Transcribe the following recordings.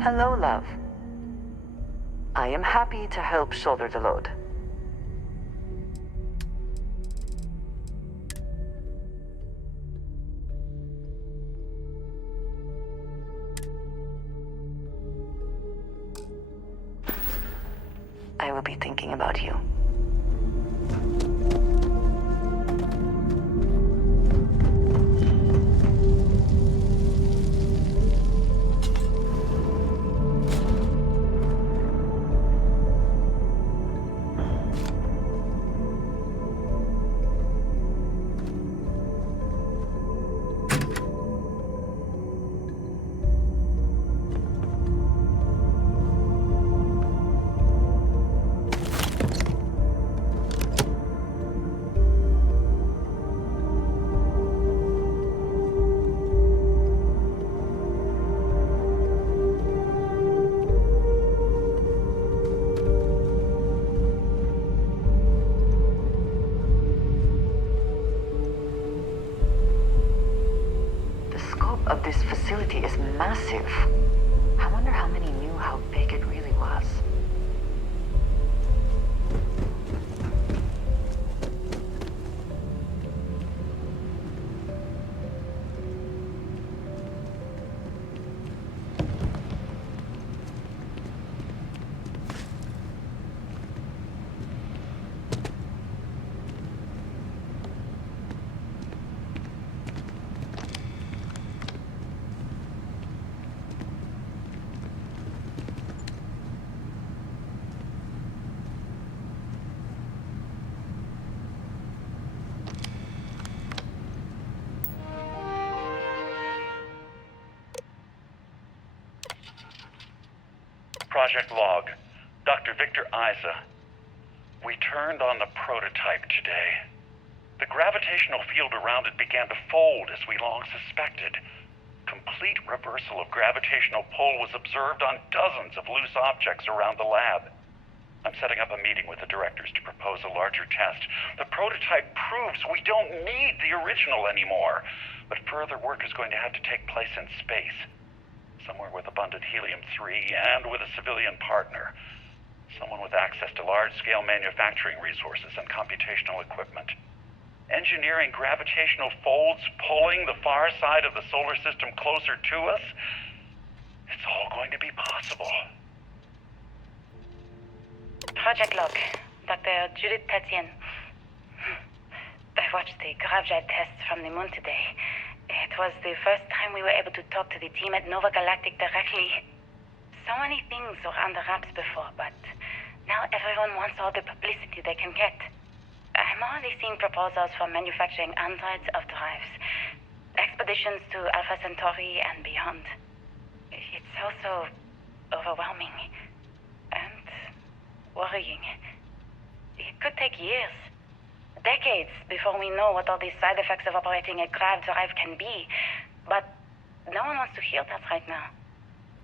Hello, love. I am happy to help shoulder the load. I will be thinking about you. Of this facility is massive. I wonder how many knew how big it really was. Project Log, Dr. Victor Isa. We turned on the prototype today. The gravitational field around it began to fold as we long suspected. Complete reversal of gravitational pull was observed on dozens of loose objects around the lab. I'm setting up a meeting with the directors to propose a larger test. The prototype proves we don't need the original anymore, but further work is going to have to take place in space. Somewhere with abundant helium-3 and with a civilian partner. Someone with access to large-scale manufacturing resources and computational equipment. Engineering gravitational folds pulling the far side of the solar system closer to us. It's all going to be possible. Project Log, Dr. Judith Tatian. I watched the gravjet tests from the moon today. It was the first time we were able to talk to the team at Nova Galactic directly. So many things were under wraps before, but now everyone wants all the publicity they can get. I'm already seeing proposals for manufacturing hundreds of drives, expeditions to Alpha Centauri and beyond. It's also overwhelming and worrying. It could take years. Decades before we know what all the side effects of operating a grav drive can be. But no one wants to hear that right now.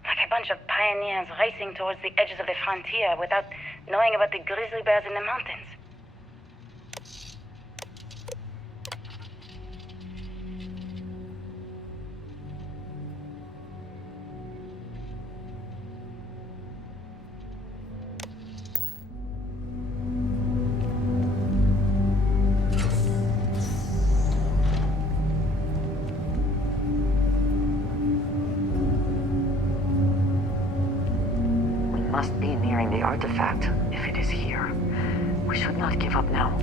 Like a bunch of pioneers racing towards the edges of the frontier without knowing about the grizzly bears in the mountains. Must be nearing the artifact, if it is here. We should not give up now.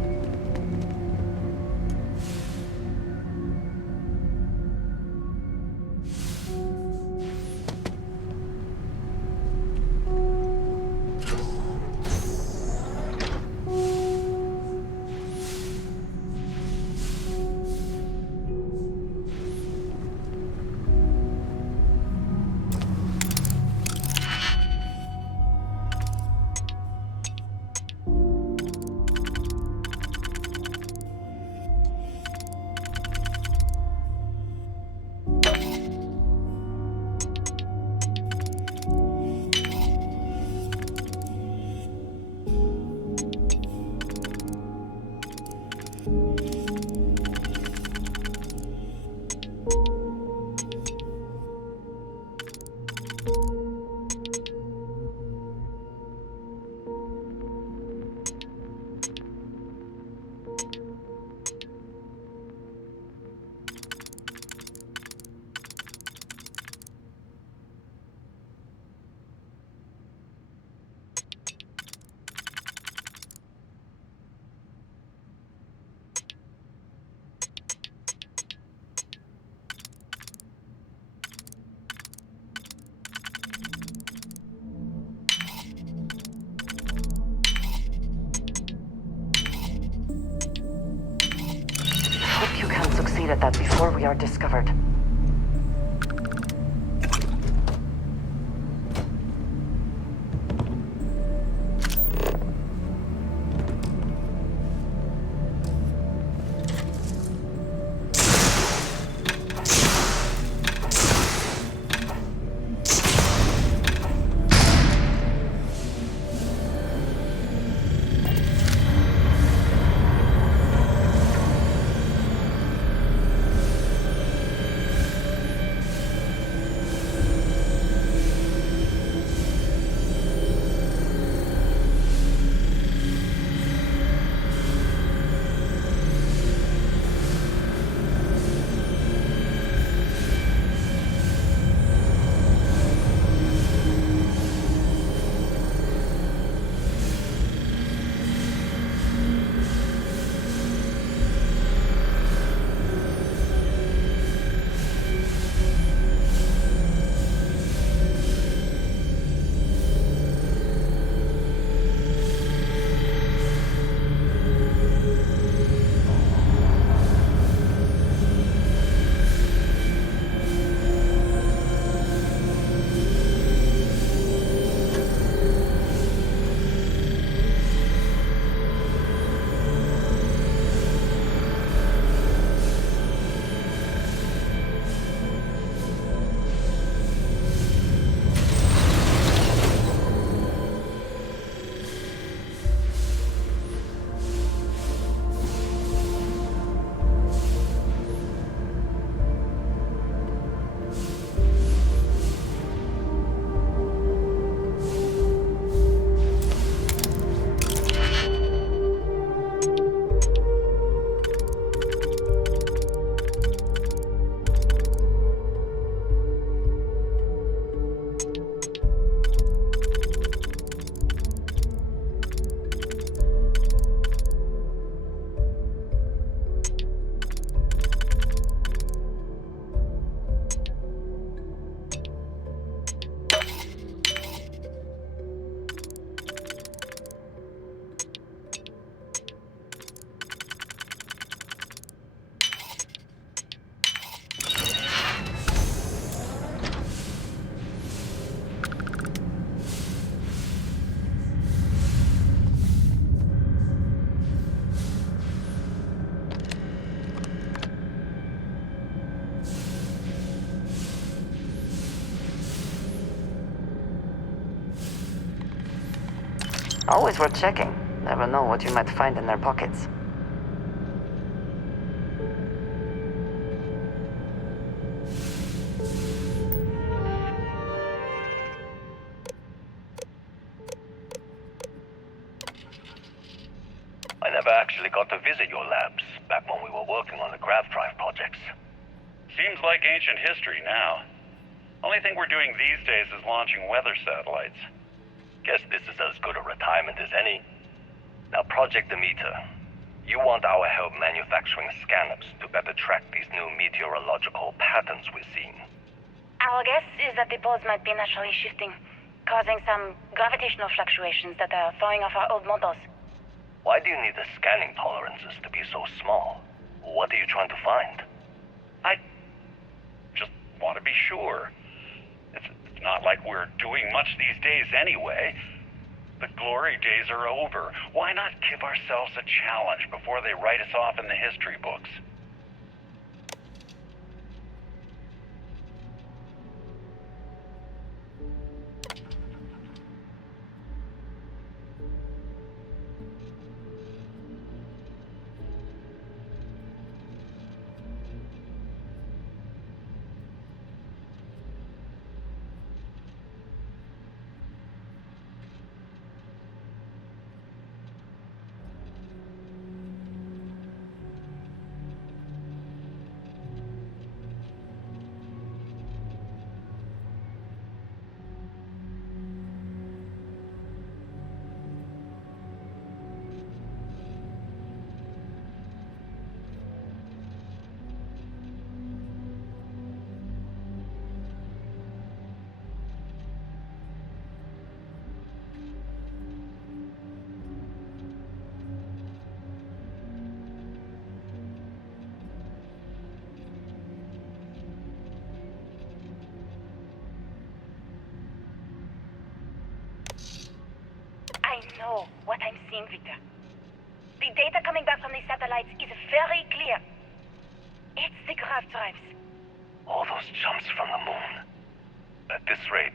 at that before we are discovered. Always worth checking. Never know what you might find in their pockets. I never actually got to visit your labs back when we were working on the grav drive projects. Seems like ancient history now. Only thing we're doing these days is launching weather satellites. Guess this is as good a retirement as any. Now, Project Demeter, you want our help manufacturing scanners to better track these new meteorological patterns we're seeing. Our guess is that the poles might be naturally shifting, causing some gravitational fluctuations that are throwing off our old models. Why do you need the scanning tolerances to be so small? What are you trying to find? I just want to be sure. It's not like we're doing much these days anyway. The glory days are over. Why not give ourselves a challenge before they write us off in the history books? know what I'm seeing, Victor. The data coming back from the satellites is very clear. It's the grav drives. All those jumps from the moon. At this rate,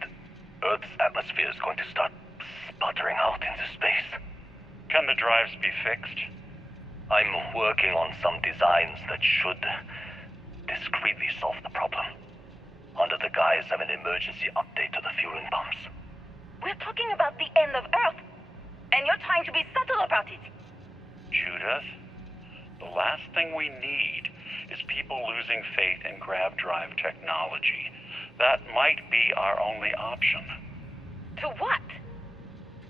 Earth's atmosphere is going to start sputtering out into space. Can the drives be fixed? I'm working on some designs that should discreetly solve the problem, under the guise of an emergency update to the fueling pumps. We're talking about the end of Earth, and you're trying to be subtle about it. Judith, the last thing we need is people losing faith in grav drive technology. That might be our only option. To what?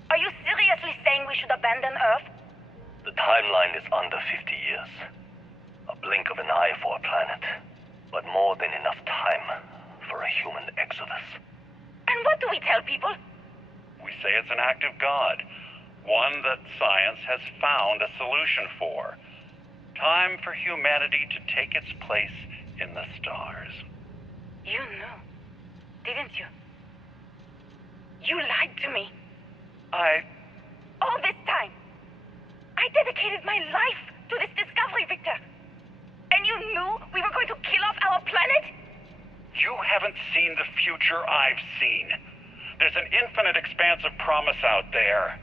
Are you seriously saying we should abandon Earth? The timeline is under 50 years. A blink of an eye for a planet, but more than enough time for a human exodus. And what do we tell people? We say it's an act of God, one that science has found a solution for. Time for humanity to take its place in the stars. You knew, didn't you? You lied to me. All this time. I dedicated my life to this discovery, Victor. And you knew we were going to kill off our planet? You haven't seen the future I've seen. There's an infinite expanse of promise out there.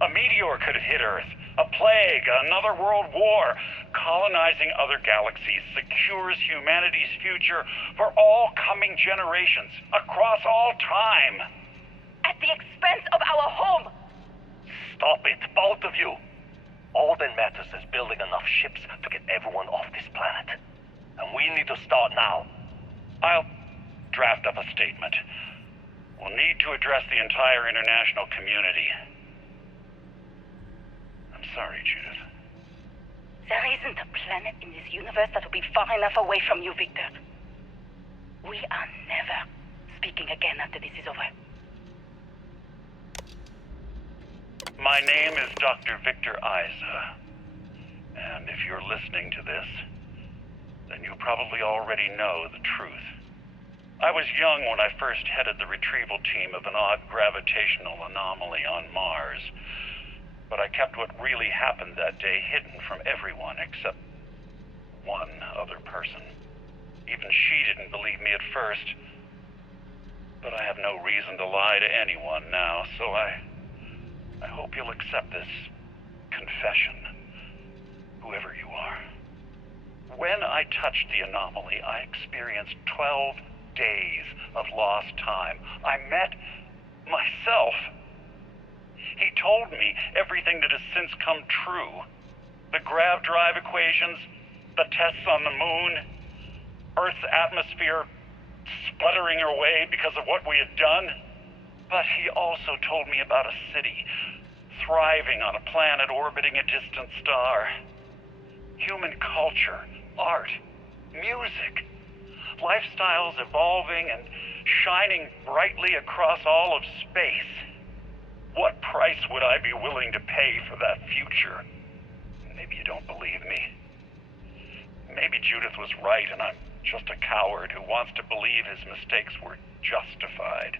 A meteor could hit Earth, a plague, another world war. Colonizing other galaxies secures humanity's future for all coming generations, across all time. At the expense of our home. Stop it, both of you. All that matters is building enough ships to get everyone off this planet. And we need to start now. I'll draft up a statement. We'll need to address the entire international community. I'm sorry, Judith. There isn't a planet in this universe that will be far enough away from you, Victor. We are never speaking again after this is over. My name is Dr. Victor Isa. And if you're listening to this, then you probably already know the truth. I was young when I first headed the retrieval team of an odd gravitational anomaly on Mars. But I kept what really happened that day hidden from everyone except one other person. Even she didn't believe me at first. But I have no reason to lie to anyone now, so I hope you'll accept this confession, whoever you are. When I touched the anomaly, I experienced 12 days of lost time. I met myself. He told me everything that has since come true. The grav drive equations, the tests on the moon, Earth's atmosphere sputtering away because of what we had done. But he also told me about a city thriving on a planet orbiting a distant star. Human culture, art, music, lifestyles evolving and shining brightly across all of space. What price would I be willing to pay for that future? Maybe you don't believe me. Maybe Judith was right and I'm just a coward who wants to believe his mistakes were justified.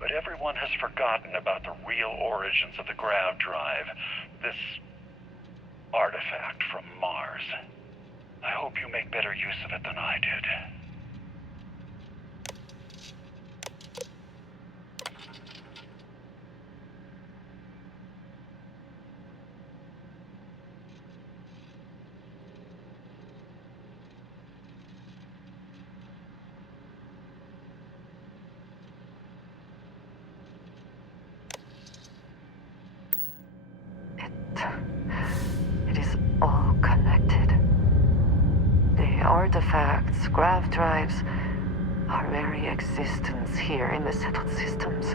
But everyone has forgotten about the real origins of the grav drive, this artifact from Mars. I hope you make better use of it than I did. It is all connected. The artifacts, grav drives, our very existence here in the settled systems.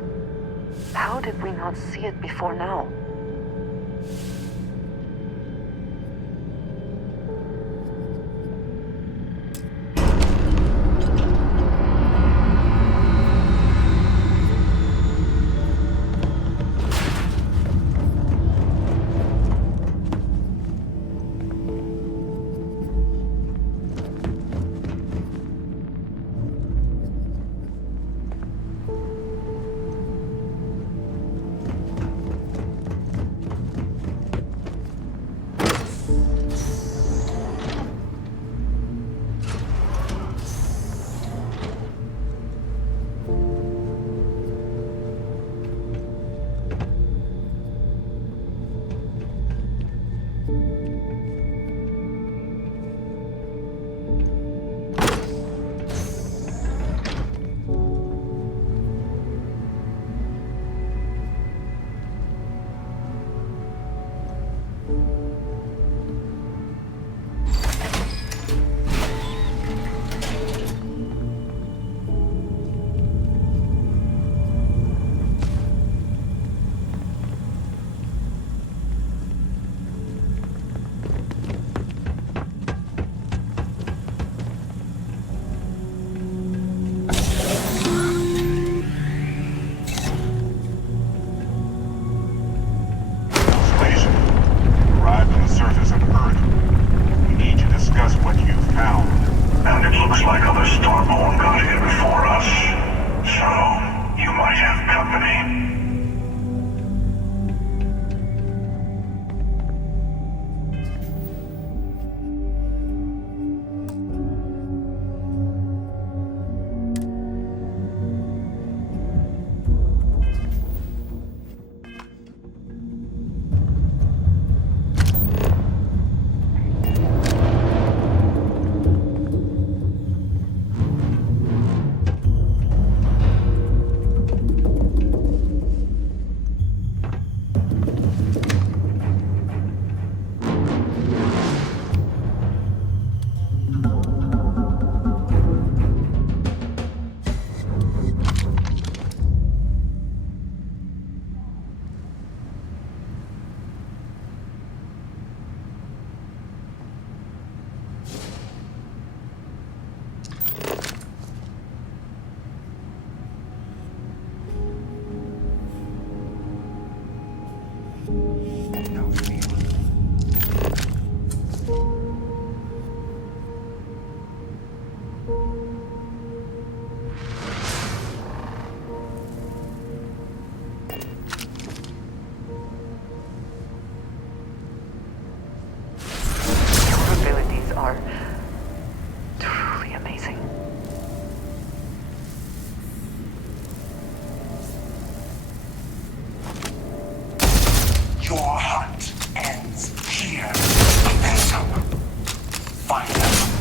How did we not see it before now? Your hunt ends here. Phantom. Find them.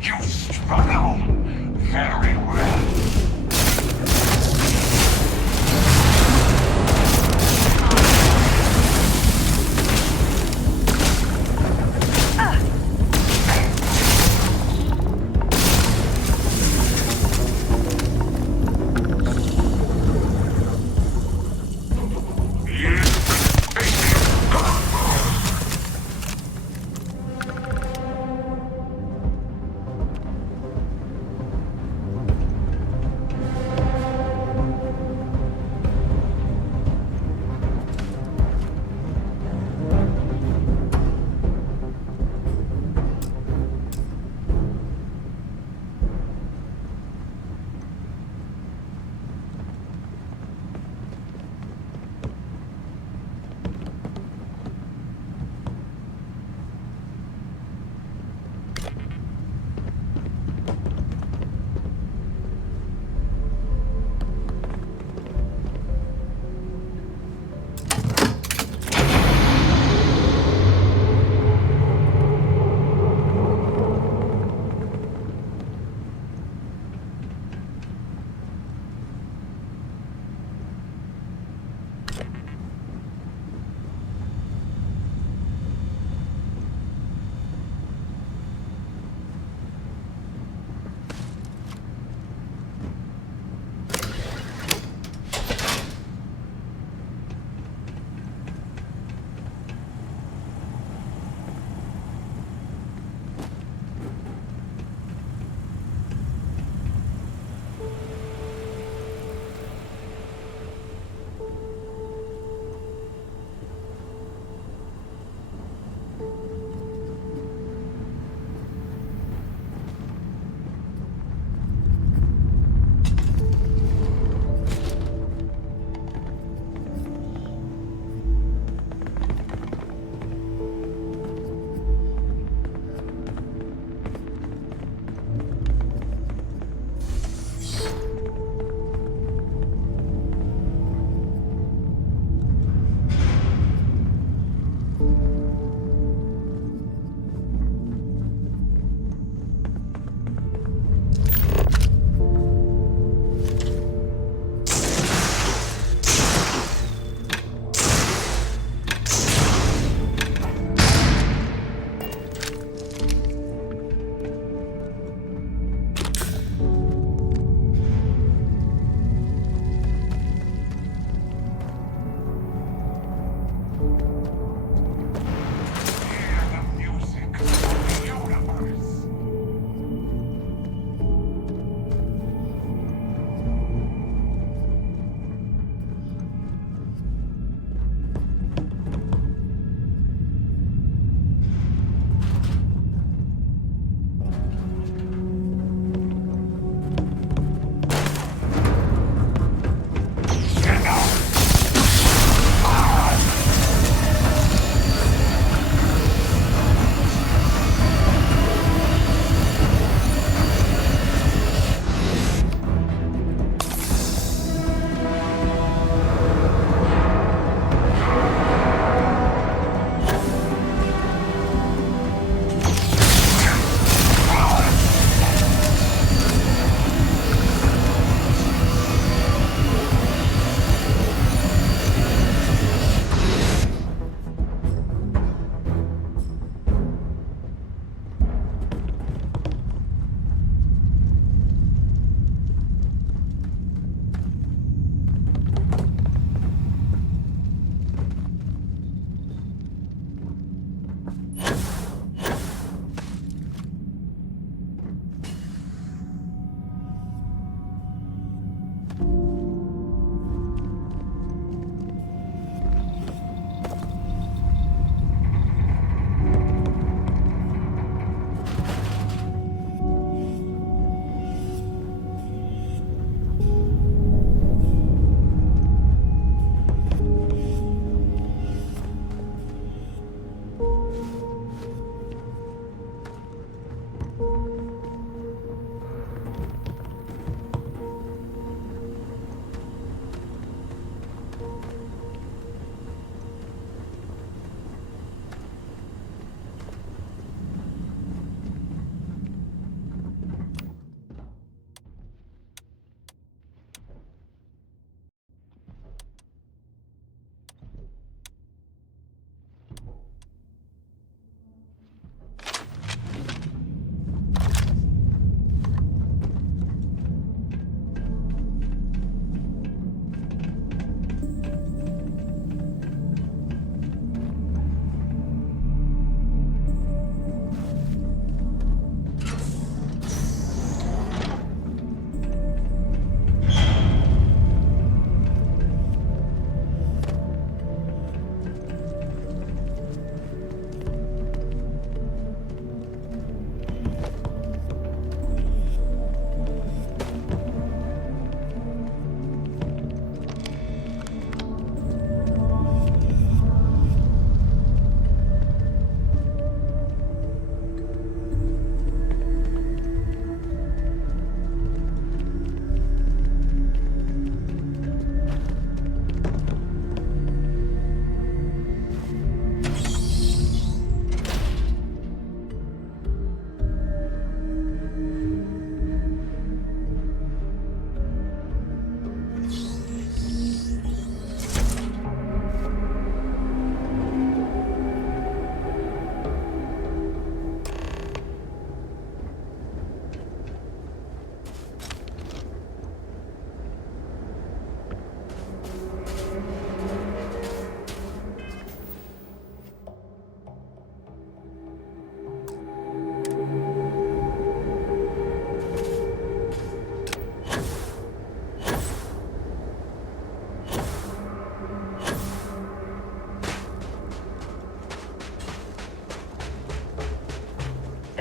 You struggle very well.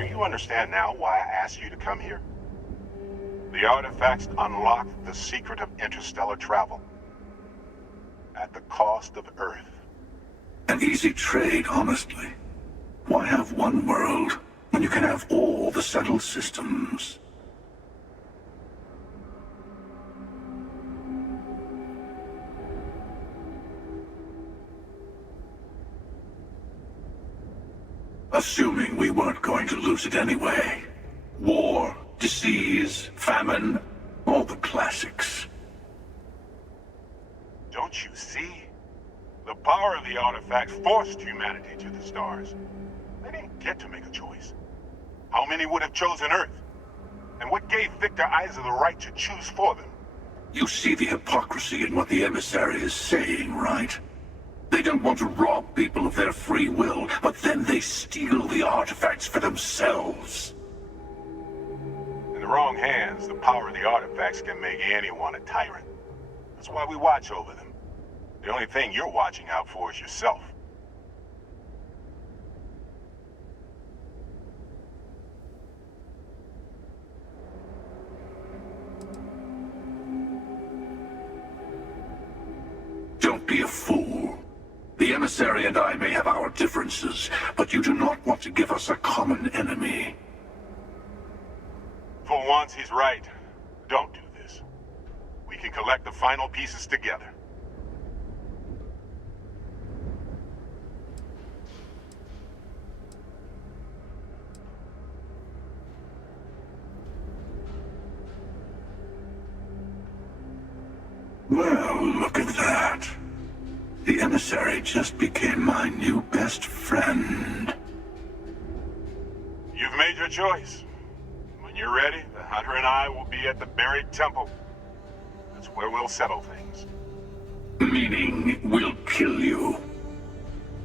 you understand now why I asked you to come here? The artifacts unlock the secret of interstellar travel. At the cost of Earth. An easy trade, honestly. Why have one world when you can have all the settled systems? Assuming we weren't going to lose it anyway. War, disease, famine, all the classics. Don't you see? The power of the artifacts forced humanity to the stars. They didn't get to make a choice. How many would have chosen Earth? And what gave Victor Isa the right to choose for them? You see the hypocrisy in what the emissary is saying, right? They don't want to rob people of their free will, but then they steal the artifacts for themselves. In the wrong hands, the power of the artifacts can make anyone a tyrant. That's why we watch over them. The only thing you're watching out for is yourself. Don't be a fool. The emissary and I may have our differences, but you do not want to give us a common enemy. For once, he's right. Don't do this. We can collect the final pieces together. Well, look at that. The emissary just became my new best friend. You've made your choice. When you're ready, the Hunter and I will be at the buried temple. That's where we'll settle things. Meaning, we'll kill you.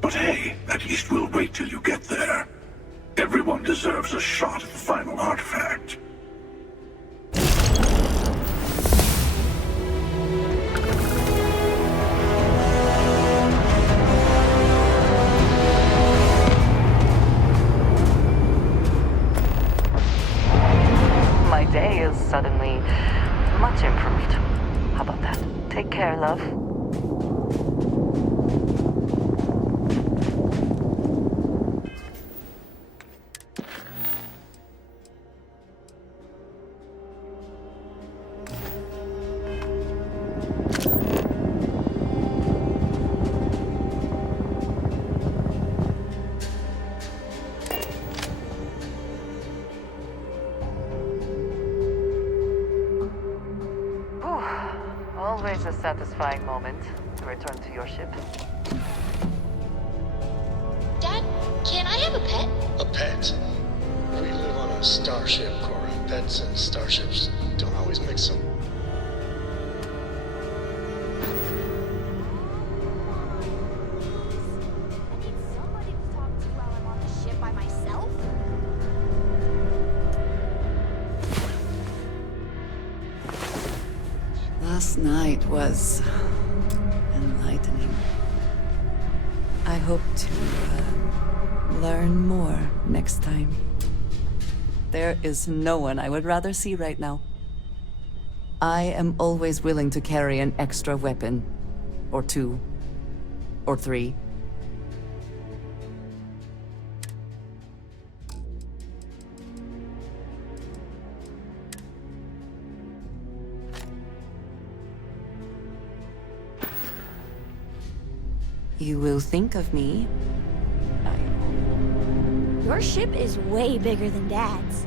But hey, at least we'll wait till you get there. Everyone deserves a shot at the final artifact. My day is suddenly much improved. How about that? Take care, love. Always a satisfying moment to return to your ship. Dad, can I have a pet? A pet? We live on a starship, Cora. Pets and starships don't always mix them. I need somebody to talk to while I'm on the ship by myself? Last night was enlightening. I hope to learn more next time. There is no one I would rather see right now. I am always willing to carry an extra weapon, or two, or three. You will think of me. Your ship is way bigger than Dad's.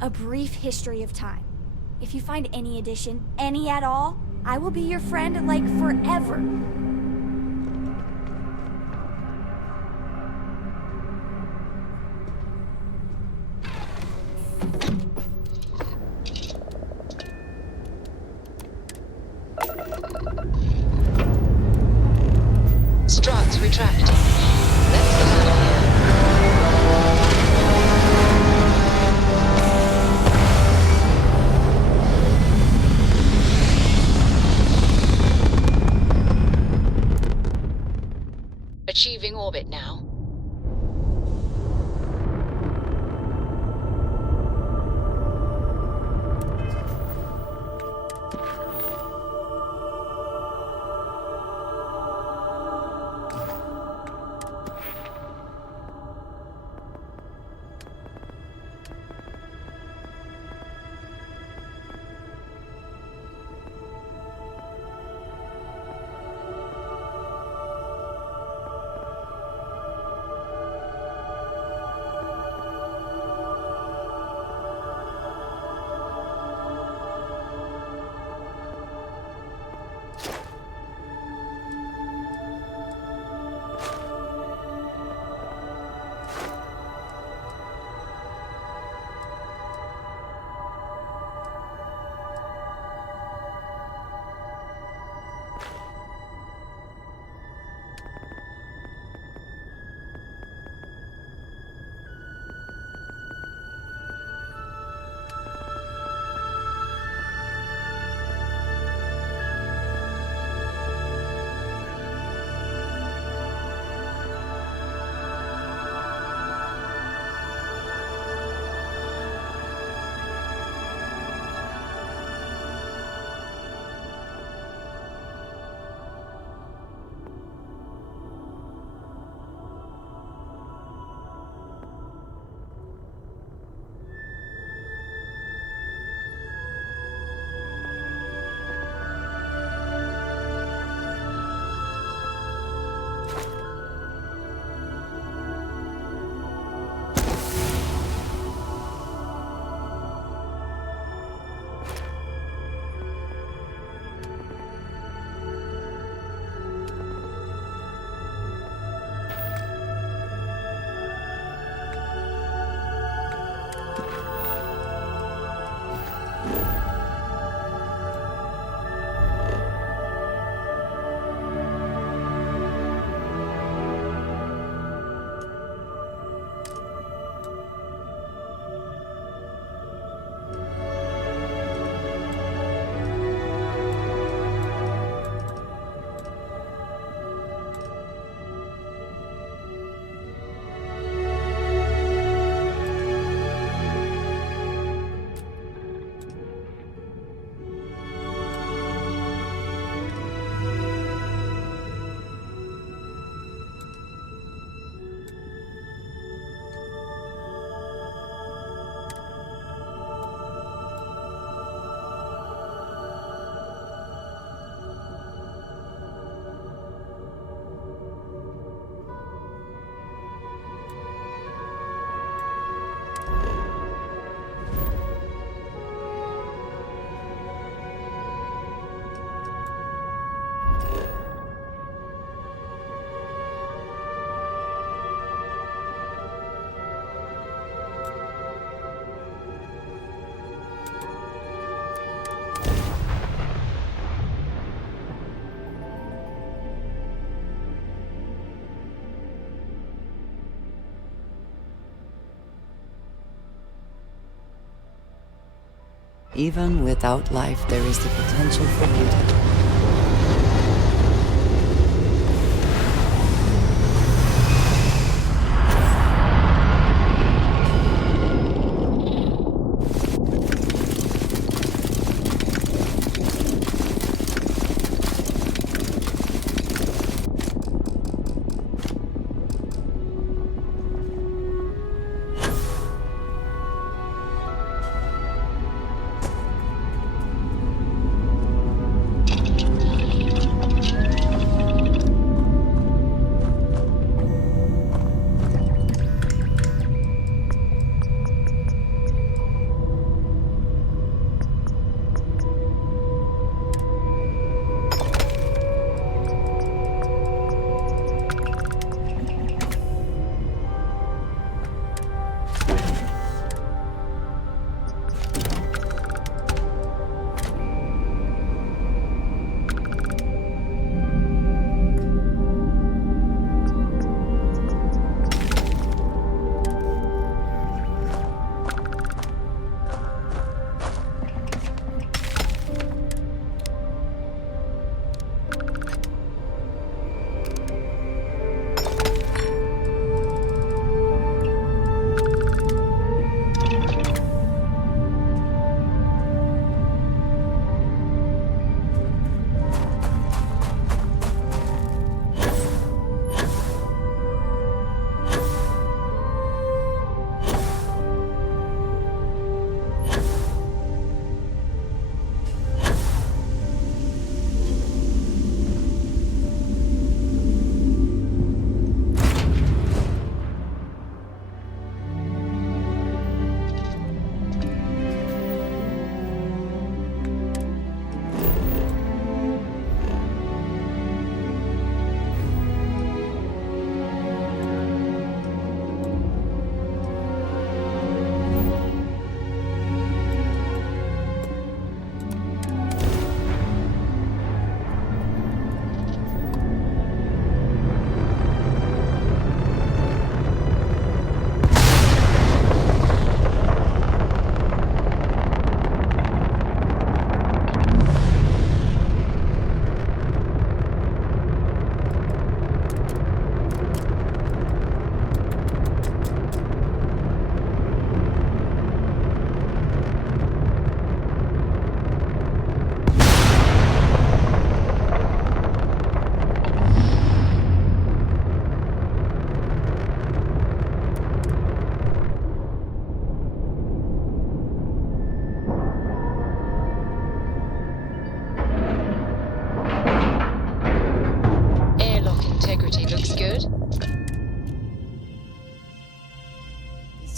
A brief history of time. If you find any addition, any at all, I will be your friend, like, forever. Struts retract. Let's get out of here. Achieving orbit now. Even without life, there is the potential for beauty.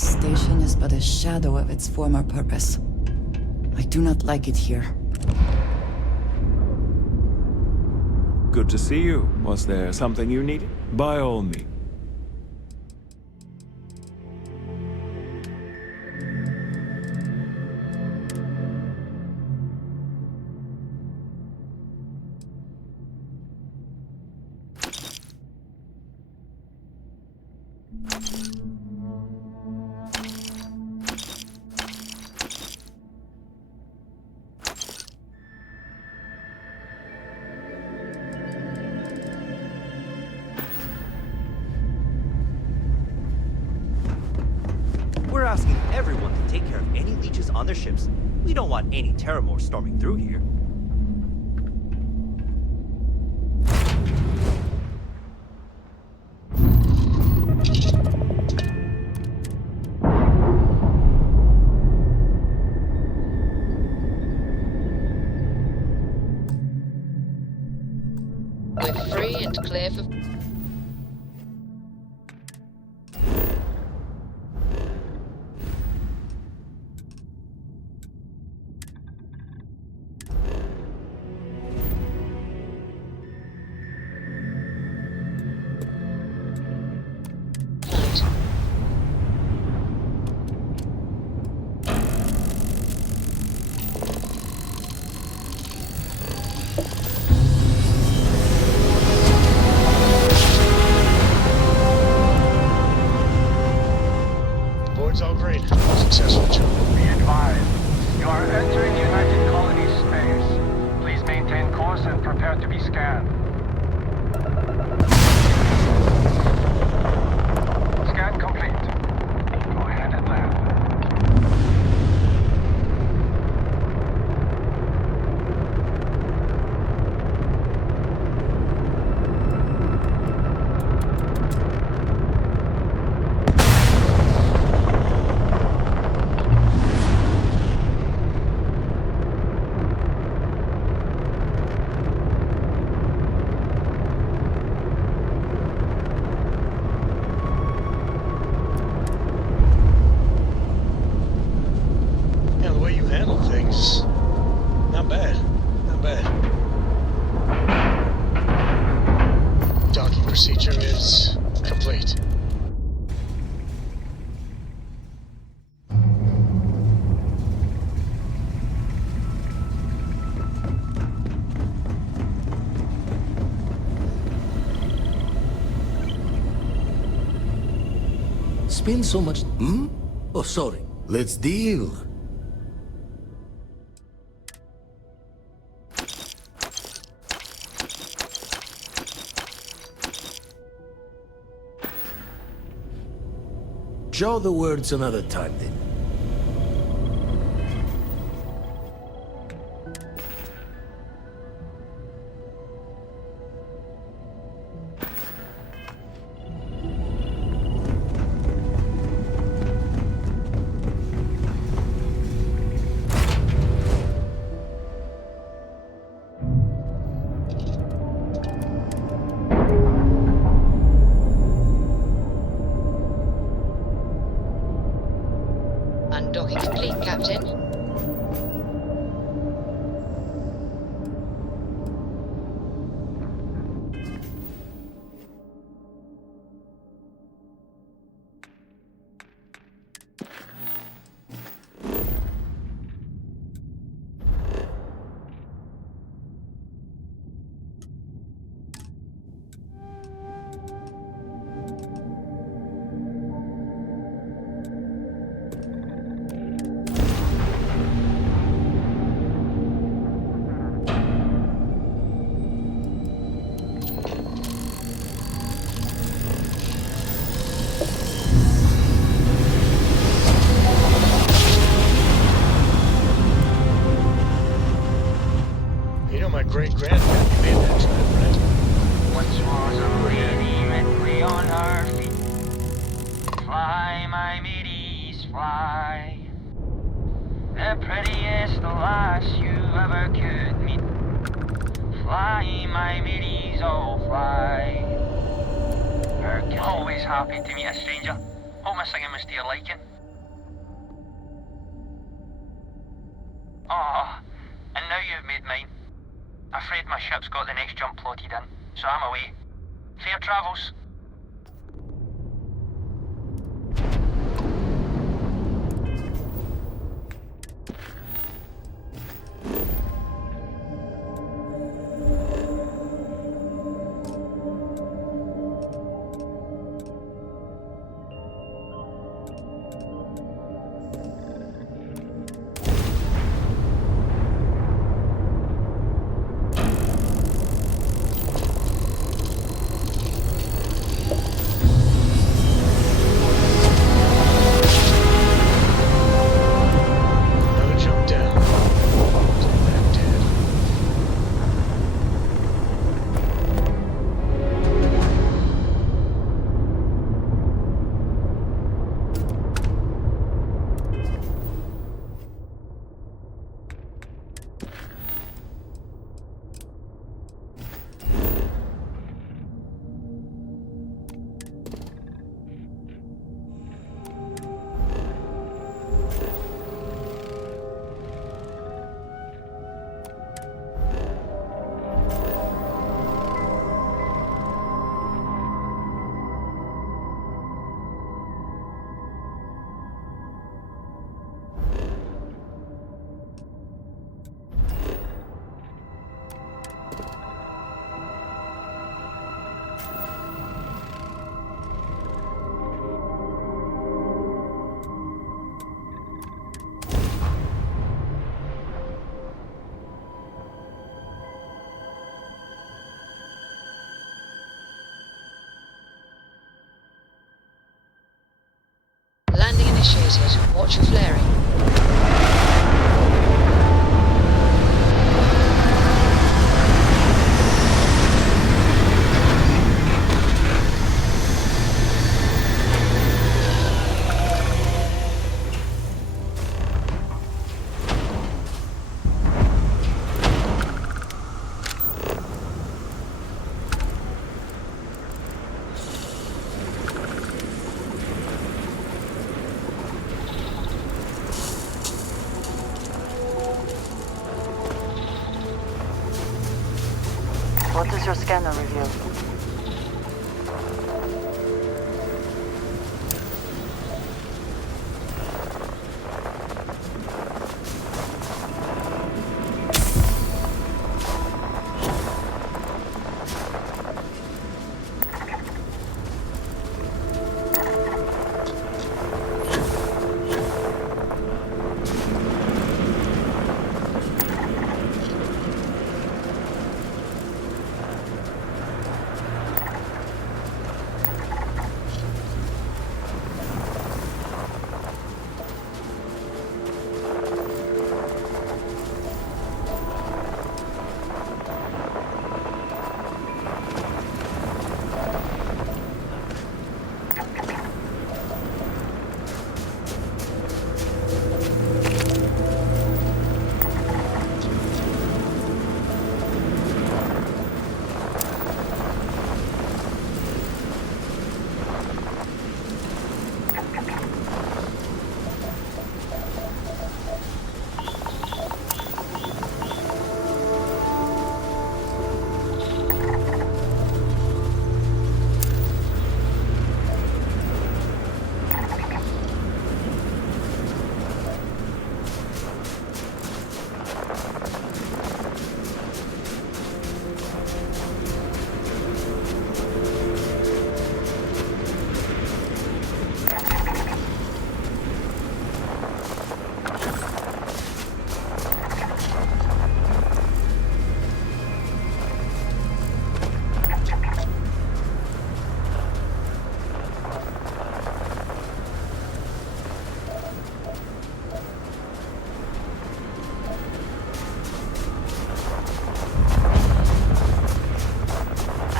Station is but a shadow of its former purpose. I do not like it here. Good to see you. Was there something you needed? By all means. We're asking everyone to take care of any leeches on their ships. We don't want any Terramore storming through here. We're free and clear for... Board's all green. Successful job. Be advised, you are entering United Colonies space. Please maintain course and prepare to be scanned. Scan complete. Go ahead and land. Yeah, the way you handle things, not bad. Not bad. Docking procedure is complete. Spend so much... Oh, sorry. Let's deal. Jaw the words another time, then. Undocking complete, Captain. You know my great-granddad made that trip, right? Once was a lady Ripley on her feet. Fly, my middies, fly. The prettiest lass you ever could meet. Fly, my middies, oh fly. Always happy to meet a stranger. Hope my singing was to your liking. Ah, and now you've made mine. Afraid my ship's got the next jump plotted in, so I'm away. Fair travels. Landing initiated. Watch for flaring. What does your scanner reveal?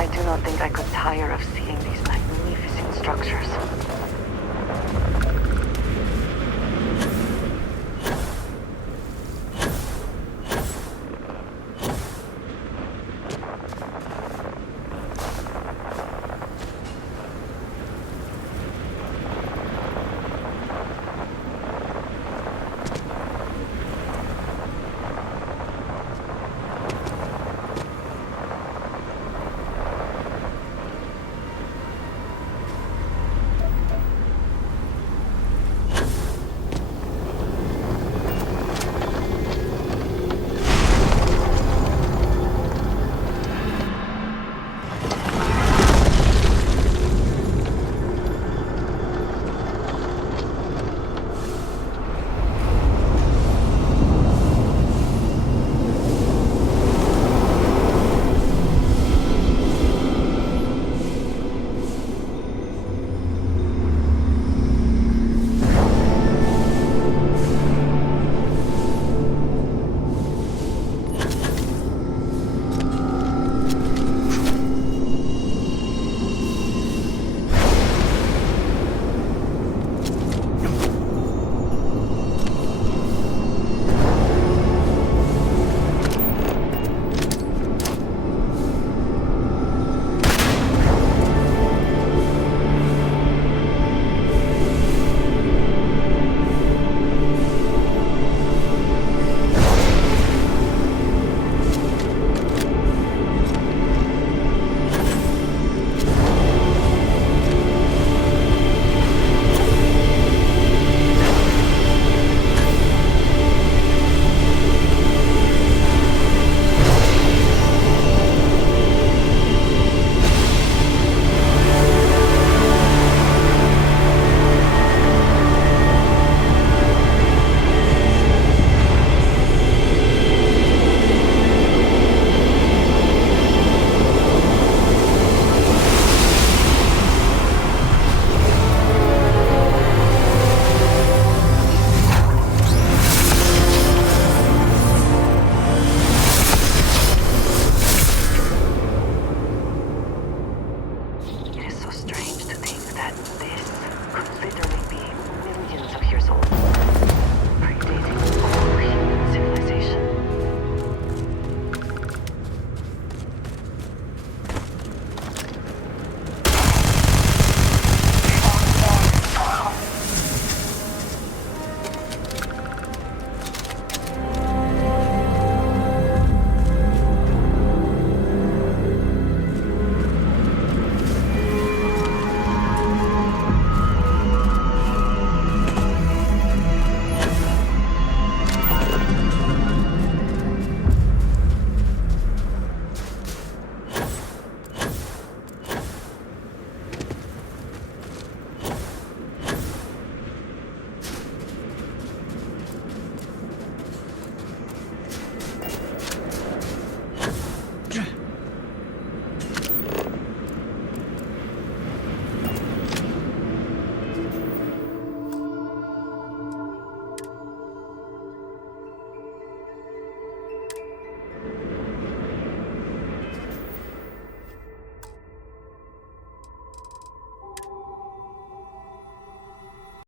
I do not think I could tire of seeing these magnificent structures.